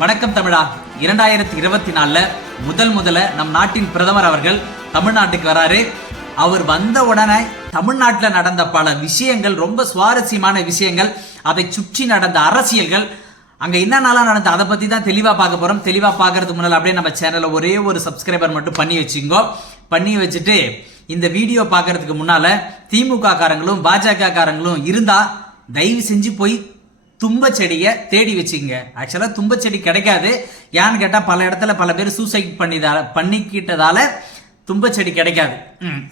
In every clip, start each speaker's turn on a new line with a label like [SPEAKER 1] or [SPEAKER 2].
[SPEAKER 1] வணக்கம் தமிழா. இரண்டாயிரத்தி இருபத்தி நாலில் முதல் முதல்ல நம் நாட்டின் பிரதமர் அவர்கள் தமிழ்நாட்டுக்கு வராரு. அவர் வந்த உடனே தமிழ்நாட்டில் நடந்த பல விஷயங்கள் ரொம்ப சுவாரஸ்யமான விஷயங்கள் அதை சுற்றி நடந்த அரசியல்கள் அங்கே என்னென்னலாம் நடந்து அதை பற்றி தான் தெளிவாக பார்க்க போகிறோம் தெளிவாக பார்க்கறதுக்கு முன்னால அப்படியே நம்ம சேனலில் ஒரே ஒரு சப்ஸ்கிரைபர் மட்டும் பண்ணி வச்சுங்கோ. பண்ணி வச்சுட்டு இந்த வீடியோ பார்க்கறதுக்கு முன்னால் திமுக காரங்களும் பாஜக காரங்களும் இருந்தால் தயவு செஞ்சு போய் தும்ப செடியை தேடி வச்சுங்க. ஆக்சுவலாக தும்ப செடி கிடைக்காது. ஏன்னு கேட்டால் பல இடத்துல பல பேர் சூசைட் பண்ணிதால பண்ணிக்கிட்டதால தும்ப செடி கிடைக்காது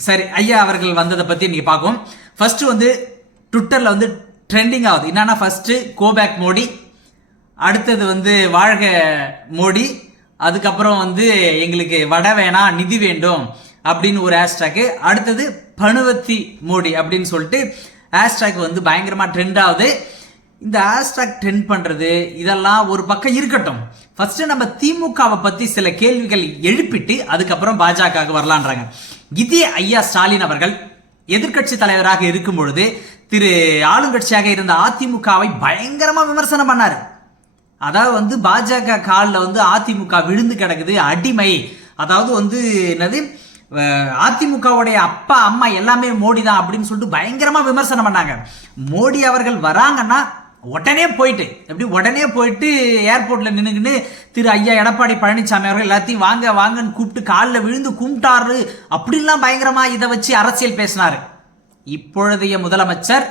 [SPEAKER 1] சரி. ஐயா அவர்கள் வந்ததை பற்றி நீங்கள் பார்க்கும் ஃபஸ்ட்டு வந்து ட்விட்டரில் வந்து ட்ரெண்டிங் ஆகுது. என்னன்னா ஃபஸ்ட்டு கோபேக் மோடி அடுத்தது வந்து வாழ்க மோடி அதுக்கப்புறம் வந்து எங்களுக்கு வடை வேணாம் நிதி வேண்டும் அப்படின்னு ஒரு ஹேஷ்டாக்கு அடுத்தது பணுவத்தி மோடி அப்படின்னு சொல்லிட்டு ஹேஷ்டாக் வந்து பயங்கரமாக ட்ரெண்ட் ஆகுது. இந்த ஹேஷ்டாக் ட்ரெண்ட் பண்ணுறது இதெல்லாம் ஒரு பக்கம் இருக்கட்டும். ஃபர்ஸ்ட் நம்ம திமுகவை பற்றி சில கேள்விகள் எழுப்பிட்டு அதுக்கப்புறம் பாஜகவுக்கு வரலான்றாங்க. இதே ஐயா ஸ்டாலின் அவர்கள் எதிர்க்கட்சி தலைவராக இருக்கும் பொழுது திரு ஆளுங்கட்சியாக இருந்த அதிமுகவை பயங்கரமாக விமர்சனம் பண்ணார். அதாவது வந்து பாஜக காலில் வந்து அதிமுக விழுந்து கிடக்குது அடிமை. அதாவது வந்து என்னது? அதிமுகவுடைய அப்பா அம்மா எல்லாமே மோடி தான் அப்படின்னு சொல்லிட்டு பயங்கரமா விமர்சனம் பண்ணாங்க. மோடி அவர்கள் வராங்கன்னா உடனே போயிட்டு எப்படி உடனே போயிட்டு ஏர்போர்ட்ல நின்றுக்கின்னு திரு ஐயா எடப்பாடி பழனிசாமி அவர்கள் எல்லாத்தையும் வாங்க வாங்கன்னு கூப்பிட்டு காலில் விழுந்து கும்பிட்டாரு. அப்படிலாம் பயங்கரமா இதை வச்சு அரசியல் பேசினாரு. இப்பொழுதைய முதலமைச்சர்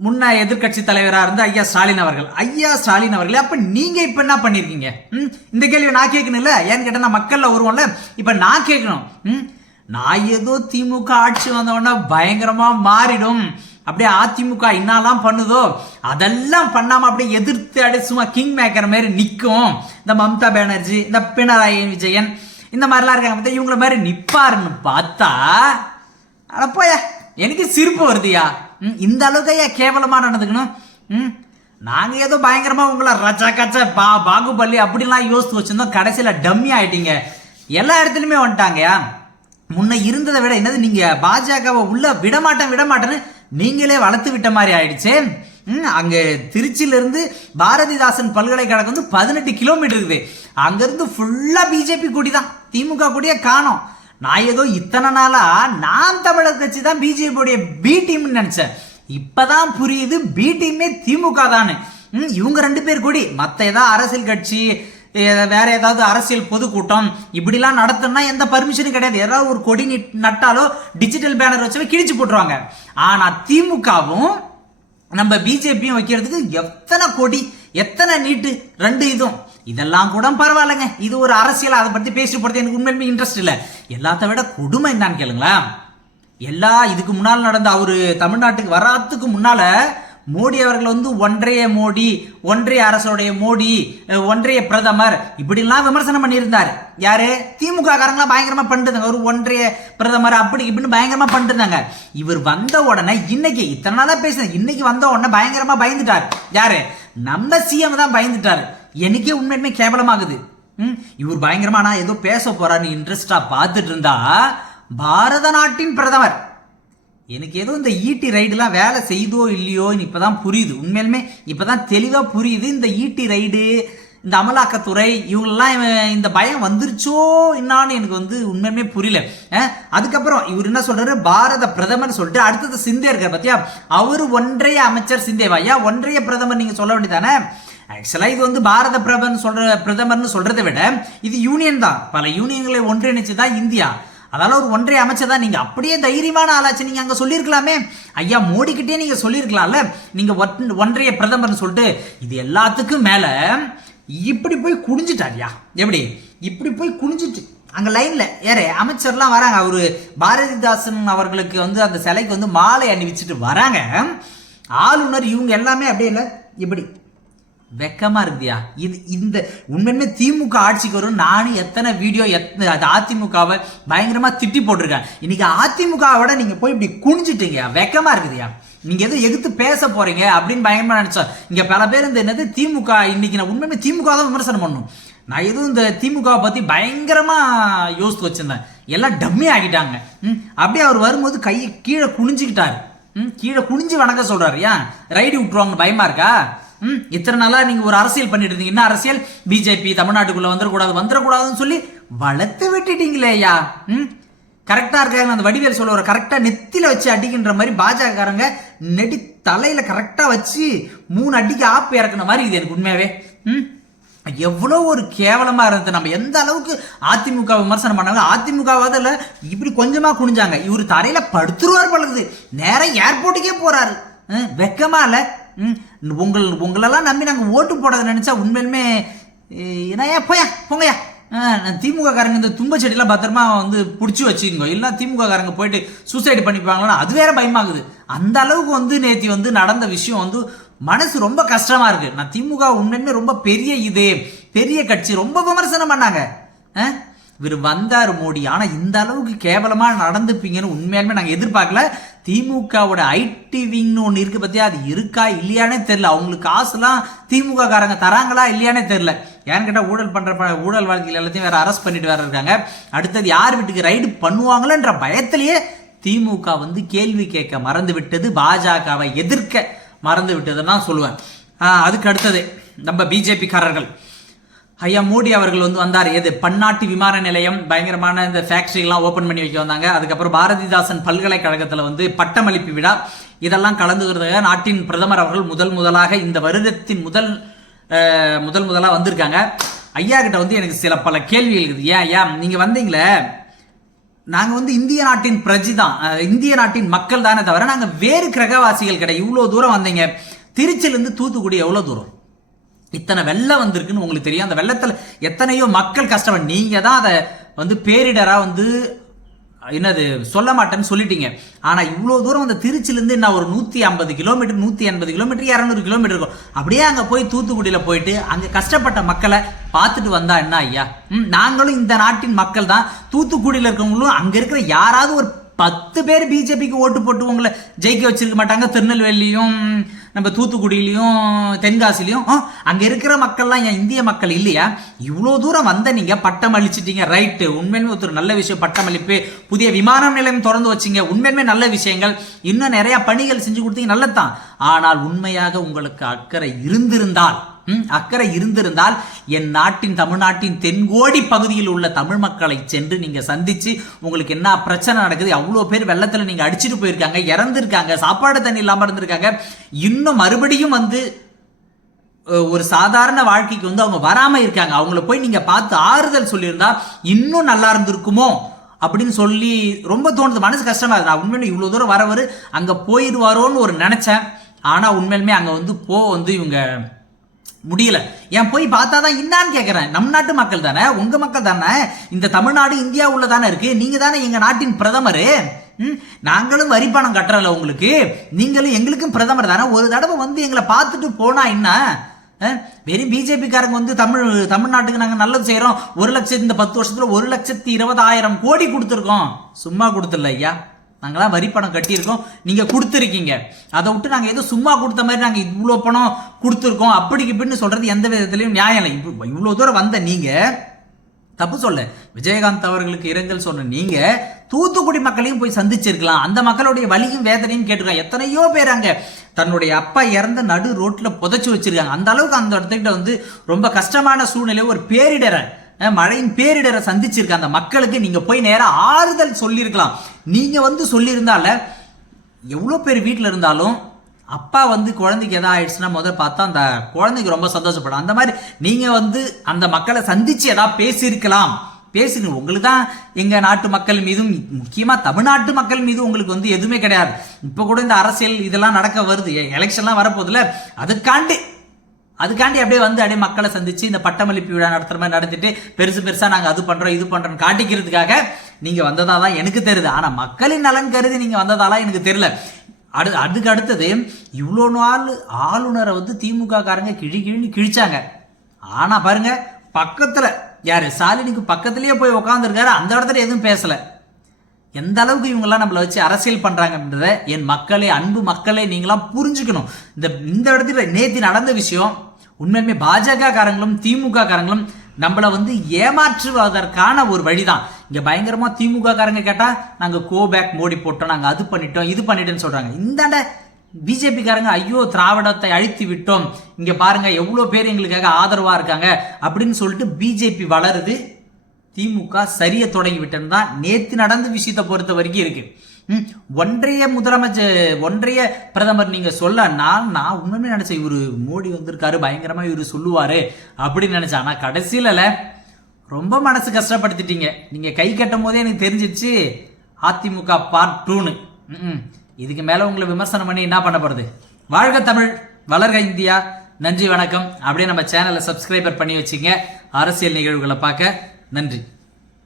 [SPEAKER 1] முன்ன எதிர்க்கட்சி தலைவராக இருந்த ஐயா ஸ்டாலின் அவர்கள். ஐயா ஸ்டாலின் அவர்களே அப்ப நீங்க இப்ப என்ன பண்ணிருக்கீங்க? ம்? இந்த கேள்வி நான் கேட்கணும்ல? ஏன்னு கேட்டா நான் மக்கள்ல வருவோம்ல? இப்ப நான் கேட்கணும். ம்? நான் ஏதோ திமுக ஆட்சி வந்தவொடனே பயங்கரமாக பயங்கரமா மாறிடும். அப்படியே அதிமுக என்னெல்லாம் பண்ணுதோ அதெல்லாம் பண்ணாம அப்படியே எதிர்த்து அப்படியே சும்மா கிங் மேக்கர் மாதிரி நிற்கும் இந்த மம்தா பானர்ஜி இந்த பினராயி விஜயன் இந்த மாதிரிலாம் இருக்காங்க பார்த்தா இவங்கள மாதிரி நிற்பாருன்னு பார்த்தா அட எனக்கு சிரிப்பு வருதுயா? ம், இந்த அளவுக்கு ஐயா கேவலமா நடந்துக்கணும்? ம் நாங்கள் ஏதோ பயங்கரமாக உங்களை ரச்சா கச்சா பா பாகுபலி அப்படிலாம் யோசித்து வச்சுருந்தோம். கடைசியில் டம்மி ஆகிட்டீங்க எல்லா இடத்துலையுமே வந்துட்டாங்கயா முன்ன இருந்ததை விட என்னது நீங்கள் பாஜகவை உள்ள விடமாட்டேன் விடமாட்டேன்னு நீங்களே வளர்த்து விட்ட மாதிரி ஆயிடுச்சு. அங்கே அங்க பாரதிதாசன் பல்கலைக்கழகம் வந்து பதினெட்டு கிலோமீட்டர் இருக்குது. அங்கிருந்து ஃபுல்லாக பிஜேபி கொடி தான் திமுக கொடியே காணோம். நான் ஏதோ இத்தனை நாளா நான் தமிழர் கட்சி தான் பிஜேபியோடைய பி டீம்னு நினச்சேன். இப்போ தான் புரியுது பி டீமே திமுக தானு ம், இவங்க ரெண்டு பேர் கூடி மற்ற ஏதாவது அரசியல் கட்சி வேற ஏதாவது அரசியல் பொதுக்கூட்டம் இப்படிலாம் நடத்தணும்னா எந்த பர்மிஷனும் கிடையாது. ஏதாவது ஒரு கொடி நட்டாலோ டிஜிட்டல் பேனர் வச்சவே கிழிச்சு போட்டுருவாங்க. ஆனா திமுகவும் நம்ம பிஜேபியும் வைக்கிறதுக்கு எத்தனை கொடி எத்தனை நீட்டு ரெண்டு இதுவும். இதெல்லாம் கூட பரவாயில்லைங்க. இது ஒரு அரசியல் அதை பத்தி பேசிட்டு போறது எனக்கு உண்மையுமே இன்ட்ரெஸ்ட் இல்லை. எல்லாத்த விட கொடுமை என்னன்னு கேளுங்களேன். எல்லா இதுக்கு முன்னால் நடந்த அவரு தமிழ்நாட்டுக்கு வராதுக்கு முன்னால மோடி அவர்கள் வந்து ஒன்றைய மோடி ஒன்றிய அரசுடைய மோடி ஒன்றிய பிரதமர். இப்படிலாம் விமர்சனம் பண்ணியிருந்தார். யாரு? திமுக காரங்களாம் பயங்கரமா பண்ணிருந்தாங்க ஒரு ஒன்றிய பிரதமர் அப்படி இப்படின்னு பயங்கரமா பண்ணிட்டு இருந்தாங்க இவர் வந்த உடனே இன்னைக்கு இத்தனை நாளா பேசுனேன் இன்னைக்கு வந்த உடனே பயங்கரமா பயந்துட்டார். யாரு? நம்ம சிஎம் தான் பயந்துட்டார். எனக்கே உண்மையுமே கேவலமாகுது. ம், இவர் பயங்கரமா நான் ஏதோ பேச போறான்னு இன்ட்ரெஸ்டா பார்த்துட்டு இருந்தா பாரத நாட்டின் பிரதமர் எனக்கு ஏதோ இந்த ஈட்டி ரைடுலாம் வேலை செய்தோ இல்லையோன்னு இப்பதான் புரியுது. உண்மையிலுமே இப்போ தான் தெளிவாக புரியுது இந்த ஈட்டி ரைடு இந்த அமலாக்கத்துறை இவங்களெல்லாம் இவன் இந்த பயம் வந்துருச்சோ என்னான்னு எனக்கு வந்து உண்மையுமே புரியல. அதுக்கப்புறம் இவர் என்ன சொல்றாரு? பாரத பிரதமர் சொல்லிட்டு அடுத்தது சிந்தே இருக்கார் பார்த்தியா அவர் ஒன்றைய அமைச்சர் சிந்தேவா ஐயா ஒன்றைய பிரதமர் நீங்கள் சொல்ல வேண்டியதானே? ஆக்சுவலாக இது வந்து பாரத பிரதமர் சொல்ற பிரதமர்னு சொல்றதை விட இது யூனியன் தான். பல யூனியன்களை ஒன்றிணைச்சு தான் இந்தியா. அதனால ஒரு ஒன்றிய அமைச்சர் தான் நீங்க அப்படியே தைரியமான ஆளாச்சு. நீங்க அங்க சொல்லியிருக்கலாமே. ஐயா மோடிக்கிட்டே நீங்கள் நீங்க சொல்லியிருக்கலாம்ல. நீங்க ஒன்- ஒன்றிய பிரதமர்னு சொல்லிட்டு இது எல்லாத்துக்கும் மேல இப்படி போய் குனிஞ்சிட்டாரியா எப்படி? இப்படி போய் குடிஞ்சிட்டு அங்க லைன்ல ஏறே அமைச்சர்லாம் வராங்க. அவரு பாரதிதாசன் அவர்களுக்கு வந்து அந்த சிலைக்கு வந்து மாலை அணிவிச்சிட்டு வராங்க. ஆளுநர் இவங்க எல்லாமே அப்படியே இல்லை. இப்படி வெக்கமா இருக்குதியா? இது இந்த உண்மையுமே திமுக ஆட்சிக்கு வரும். நானும் எத்தனை வீடியோ எத்தனை அது அதிமுகவை பயங்கரமா திட்டி போட்டிருக்கேன். இன்னைக்கு அதிமுகவோட நீங்க போய் இப்படி குனிஞ்சிட்டீங்க வெக்கமா இருக்குதியா? நீங்க எதுவும் எதிர்த்து பேச போறீங்க அப்படின்னு பயங்கரமா நினைச்சோம் இங்க பல பேர் இந்த என்னது திமுக இன்னைக்கு நான் உண்மையுமே திமுக தான் விமர்சனம் பண்ணும் நான் எதுவும் இந்த திமுகவை பத்தி பயங்கரமா யோசித்து வச்சிருந்தேன். எல்லாம் டம்மி ஆகிட்டாங்க. ம், அப்படியே அவர் வரும்போது கையை கீழே குனிஞ்சுக்கிட்டாரு. ம், கீழே குனிஞ்சு வணக்க சொல்றாரு. ஏன்? ரைடு விட்டுருவாங்க பயமா இருக்கா? இத்தனை நாளா நீங்க ஒரு அரசியல் பண்ணிட்டு இருந்தீங்க. என்ன அரசியல்? பிஜேபி தமிழ்நாட்டுக்குள்ள வந்துடக்கூடாது வந்துடக்கூடாதுன்னு சொல்லி வளர்த்து விட்டுட்டீங்களே ஐயா. ம் கரெக்டா இருக்காங்க அந்த வடிவேல் சொல்லுவார் கரெக்டா நெத்தில வச்சு அடிக்கின்ற மாதிரி பாஜகக்காரங்க நெடி தலையில கரெக்டா வச்சு மூணு அடிக்கு ஆப்பு இறக்குன மாதிரி இது எனக்கு உண்மையாவே. ம் எவ்வளோ ஒரு கேவலமா இருந்தது. நம்ம எந்த அளவுக்கு அதிமுக விமர்சனம் பண்ணாங்க? அதிமுகவாத இல்ல இப்படி கொஞ்சமா குனிஞ்சாங்க. இவர் தரையில படுத்துருவார் பழகுது நேராக ஏர்போர்ட்டுக்கே போறாரு. ம், வெக்கமா இல்லை. உங்கள் உங்களெல்லாம் நம்பி நாங்கள் ஓட்டு போட நினச்சா உண்மையிலுமே ஏன்னா போயா போங்கயா திமுக காரங்க இந்த தும்ப செடியெல்லாம் பத்திரமா வந்து பிடிச்சி வச்சுக்கோங்க. இல்லைன்னா திமுக காரங்க போயிட்டு சூசைடு பண்ணிப்பாங்களா அது வேற பயமாகுது. அந்த அளவுக்கு வந்து நேத்தி வந்து நடந்த விஷயம் வந்து மனசு ரொம்ப கஷ்டமா இருக்கு. நான் திமுக உண்மையுமே ரொம்ப பெரிய இது பெரிய கட்சி. ரொம்ப விமர்சனம் பண்ணாங்க. ஆ? இவர் வந்தார் மோடி. ஆனால் இந்த அளவுக்கு கேவலமாக நடந்துப்பீங்கன்னு உண்மையாலுமே நாங்கள் எதிர்பார்க்கல. திமுகவோட ஐடி விங்னு ஒன்று இருக்குது பற்றியா அது இருக்கா இல்லையானே தெரில அவங்களுக்கு காசுலாம் திமுக காரங்க தராங்களா இல்லையானே தெரில ஏன்னு கேட்டால் ஊழல் பண்ணுற ப- ஊழல் வாழ்க்கையில் எல்லாத்தையும் வேற அரெஸ்ட் பண்ணிட்டு வேற இருக்காங்க. அடுத்தது யார் வீட்டுக்கு ரைடு பண்ணுவாங்களோன்ற பயத்திலேயே திமுக வந்து கேள்வி கேட்க மறந்து விட்டது பாஜகவை எதிர்க்க மறந்து விட்டதுன்னு தான் சொல்லுவேன். அதுக்கு அடுத்தது நம்ம பிஜேபிக்காரர்கள். ஐயா மோடி அவர்கள் வந்து வந்தார். எது? பன்னாட்டு விமான நிலையம் பயங்கரமான இந்த ஃபேக்ட்ரிலாம் ஓப்பன் பண்ணி வைக்க வந்தாங்க. அதுக்கப்புறம் பாரதிதாசன் பல்கலைக்கழகத்தில் வந்து பட்டமளிப்பு விழா. இதெல்லாம் கலந்துக்கிறதுக்காக நாட்டின் பிரதமர் அவர்கள் முதல் முதலாக இந்த வருடத்தின் முதல் முதல் முதலாக வந்திருக்காங்க. ஐயா கிட்ட வந்து எனக்கு சில பல கேள்விகள் இருக்குது ஏன் ஐயா நீங்கள் வந்தீங்களே. நாங்கள் வந்து இந்திய நாட்டின் பிரஜி தான். இந்திய நாட்டின் மக்கள் தானே தவிர நாங்கள் வேறு கிரகவாசிகள் கிடையாது இவ்வளோ தூரம் வந்தீங்க. திருச்சியிலேருந்து தூத்துக்குடி எவ்வளோ தூரம்? இத்தனை வெள்ளம் வந்திருக்குன்னு உங்களுக்கு தெரியும். அந்த வெள்ளத்தில் எத்தனையோ மக்கள் கஷ்டம் நீங்க தான் அதை வந்து பேரிடரா வந்து என்னது சொல்ல மாட்டேன்னு சொல்லிட்டீங்க. ஆனா இவ்வளவு தூரம் அந்த திருச்சிலேருந்து என்ன நான் ஒரு நூத்தி ஐம்பது கிலோமீட்டர் நூத்தி எண்பது கிலோமீட்டர் இரநூறு கிலோமீட்டர் இருக்கும். அப்படியே அங்க போய் தூத்துக்குடியில போயிட்டு அங்க கஷ்டப்பட்ட மக்களை பார்த்துட்டு வந்தா என்ன ஐயா? ம், நாங்களும் இந்த நாட்டின் மக்கள் தான். தூத்துக்குடியில இருக்கவங்களும் அங்க இருக்கிற யாராவது ஒரு பத்து பேர் பிஜேபிக்கு ஓட்டு போட்டு உங்களை ஜெயிக்க வச்சிருக்க மாட்டாங்க. திருநெல்வேலியும் நம்ம தூத்துக்குடியிலையும் தென்காசிலையும் அங்கே இருக்கிற மக்கள்லாம் ஏன் இந்திய மக்கள் இல்லையா? இவ்வளோ தூரம் வந்த நீங்கள் பட்டம் அளிச்சிட்டீங்க ரைட்டு. உண்மையுமே ஒருத்தர் நல்ல விஷயம் பட்டம் அளிப்பு புதிய விமான நிலையம் திறந்து வச்சீங்க. உண்மையுமே நல்ல விஷயங்கள். இன்னும் நிறையா பணிகள் செஞ்சு கொடுத்தீங்க நல்லதான் ஆனால் உண்மையாக உங்களுக்கு அக்கறை இருந்திருந்தால் அக்கறை இருந்திருந்தால் என் நாட்டின் தமிழ்நாட்டின் தென்கோடி பகுதியில் உள்ள தமிழ் மக்களை சென்று நீங்க சந்திச்சு உங்களுக்கு என்ன பிரச்சனை நடக்குது அவ்வளோ பேர் வெள்ளத்தில் நீங்க அடிச்சிட்டு போயிருக்காங்க இறந்துருக்காங்க சாப்பாடு தண்ணி இல்லாமல் இருந்திருக்காங்க. இன்னும் மறுபடியும் வந்து ஒரு சாதாரண வாழ்க்கைக்கு வந்து அவங்க வராம இருக்காங்க. அவங்கள போய் நீங்க பார்த்து ஆறுதல் சொல்லியிருந்தா இன்னும் நல்லா இருந்திருக்குமோ அப்படின்னு சொல்லி ரொம்ப தோணுது. மனசு கஷ்டமா இருக்கு. நான் உண்மையிலே இவ்வளோ தூரம் வரவர் அங்கே போயிடுவாரோன்னு ஒரு நினைச்சேன். ஆனால் உண்மையிலுமே அங்கே வந்து போ வந்து இவங்க முடியல. ஏன் போய் பார்த்தா தான் என்னான்னு கேட்குறேன் நம் நாட்டு மக்கள் தானே? உங்க மக்கள் தானே? இந்த தமிழ்நாடு இந்தியா உள்ள தானே இருக்கு? நீங்க தானே எங்க நாட்டின் பிரதமர்? ம், நாங்களும் வரி பணம் கட்டுறல உங்களுக்கு. நீங்களும் எங்களுக்கும் பிரதமர் தானே? ஒரு தடவை வந்து எங்களை பார்த்துட்டு போனா என்ன? வெறும் பிஜேபிக்காரங்க வந்து தமிழ் தமிழ்நாட்டுக்கு நாங்கள் நல்லது செய்கிறோம் ஒரு லட்சத்து இந்த பத்து வருஷத்தில் ஒரு லட்சத்தி இருபதாயிரம் கோடி கொடுத்துருக்கோம். சும்மா கொடுத்துடல ஐயா. நாங்களாம் வரி பணம் கட்டியிருக்கோம். நீங்கள் கொடுத்துருக்கீங்க. அதை விட்டு நாங்கள் ஏதோ சும்மா கொடுத்த மாதிரி நாங்கள் இவ்வளோ பணம் கொடுத்துருக்கோம். அப்படி இப்படின்னு சொல்கிறது எந்த விதத்துலையும் நியாயம் இல்லை. இப்போ இவ்வளோ தூரம் வந்த நீங்கள் தப்பு சொல்ல. விஜயகாந்த் அவர்களுக்கு இரங்கல் சொன்ன நீங்க தூத்துக்குடி மக்களையும் போய் சந்திச்சிருக்கலாம். அந்த மக்களுடைய வலியும் வேதனையும் கேட்டிருக்காங்க எத்தனையோ பேர் அங்க தன்னுடைய அப்பா இறந்த நடு ரோட்ல புதைச்சி வச்சிருக்காங்க. அந்த அளவுக்கு அந்த இடத்துக்கிட்ட வந்து ரொம்ப கஷ்டமான சூழ்நிலை ஒரு பேரிடரை மழையின் பேரிடரை சந்திச்சிருக்க அந்த மக்களுக்கு நீங்க போய் நேராக ஆறுதல் சொல்லியிருக்கலாம். நீங்கள் வந்து சொல்லியிருந்தால எவ்வளோ பேர் வீட்டில் இருந்தாலும் அப்பா வந்து குழந்தைக்கு எதாவது ஆயிடுச்சுன்னா முதல்ல பார்த்தா அந்த குழந்தைக்கு ரொம்ப சந்தோஷப்படும். அந்த மாதிரி நீங்கள் வந்து அந்த மக்களை சந்தித்து எதாவது பேசியிருக்கலாம். பேசுங்க உங்களுக்கு தான் எங்கள் நாட்டு மக்கள் மீதும் முக்கியமாக தமிழ்நாட்டு மக்கள் மீதும் உங்களுக்கு வந்து எதுவுமே கிடையாது. இப்போ கூட இந்த அரசியல் இதெல்லாம் நடக்க வருது. எலெக்ஷன்லாம் வரப்போதில்ல அதுக்காண்டி அதுக்காண்டி அப்படியே வந்து அப்படியே மக்களை சந்திச்சு இந்த பட்டமளிப்பு விழா நடத்துற மாதிரி நடத்திட்டு பெருசு பெருசா நாங்க அது பண்றோம் இது பண்றோம் காட்டிக்கிறதுக்காக நீங்க வந்ததா தான் எனக்கு தெரியுது. ஆனா மக்களின் நலன் கருதி நீங்க வந்ததாலாம் எனக்கு தெரியல. அடு அதுக்கு அடுத்தது இவ்வளோ நாள் ஆளுநரை வந்து திமுக காரங்க கிழி கிழின்னு கிழிச்சாங்க. ஆனா பாருங்க பக்கத்துல யாரு ஸ்டாலினுக்கு பக்கத்துலயே போய் உட்காந்துருக்காரு அந்த இடத்துல எதுவும் பேசலை. எந்த அளவுக்கு இவங்கெல்லாம் நம்மளை வச்சு அரசியல் பண்ணுறாங்கன்றத என் மக்களே அன்பு மக்களே நீங்களாம் புரிஞ்சுக்கணும். இந்த இந்த இடத்துல நேற்று நடந்த விஷயம் உண்மையுமே பாஜக காரங்களும் திமுக காரங்களும் நம்மளை வந்து ஏமாற்றுவதற்கான ஒரு வழிதான். இங்கே பயங்கரமாக திமுக காரங்க கேட்டால் நாங்கள் கோ பேக் மோடி போட்டோம் நாங்கள் அது பண்ணிட்டோம் இது பண்ணிட்டோம்னு சொல்கிறாங்க இந்தாண்ட பிஜேபிக்காரங்க ஐயோ திராவிடத்தை அழித்து விட்டோம். இங்கே பாருங்க எவ்வளோ பேர் எங்களுக்காக ஆதரவாக இருக்காங்க அப்படின்னு சொல்லிட்டு பிஜேபி வளருது. திமுக சரிய தொடங்கி விட்டேன்னு தான் நேத்து நடந்த விஷயத்தை பொறுத்த வரைக்கும் இருக்கு. ஒன்றைய முதலமைச்சர் ஒன்றைய பிரதமர் நீங்க சொல்ல நான் நான் உண்மையுமே நினைச்சேன். இவரு மோடி வந்திருக்காரு பயங்கரமா இவரு சொல்லுவாரு அப்படின்னு நினைச்சேன். ஆனா கடைசியில ரொம்ப மனசு கஷ்டப்படுத்திட்டீங்க. நீங்க கை கட்டும் போதே எனக்கு தெரிஞ்சிச்சு அதிமுக பார்ட் டூன்னு இதுக்கு மேல உங்களை விமர்சனம் பண்ணி என்ன பண்ண போறது? வாழ்க தமிழ் வளர்க இந்தியா. நன்றி வணக்கம். அப்படியே நம்ம சேனலை சப்ஸ்கிரைபர் பண்ணி வச்சுங்க. அரசியல் நிகழ்வுகளை பார்க்க நன்றி.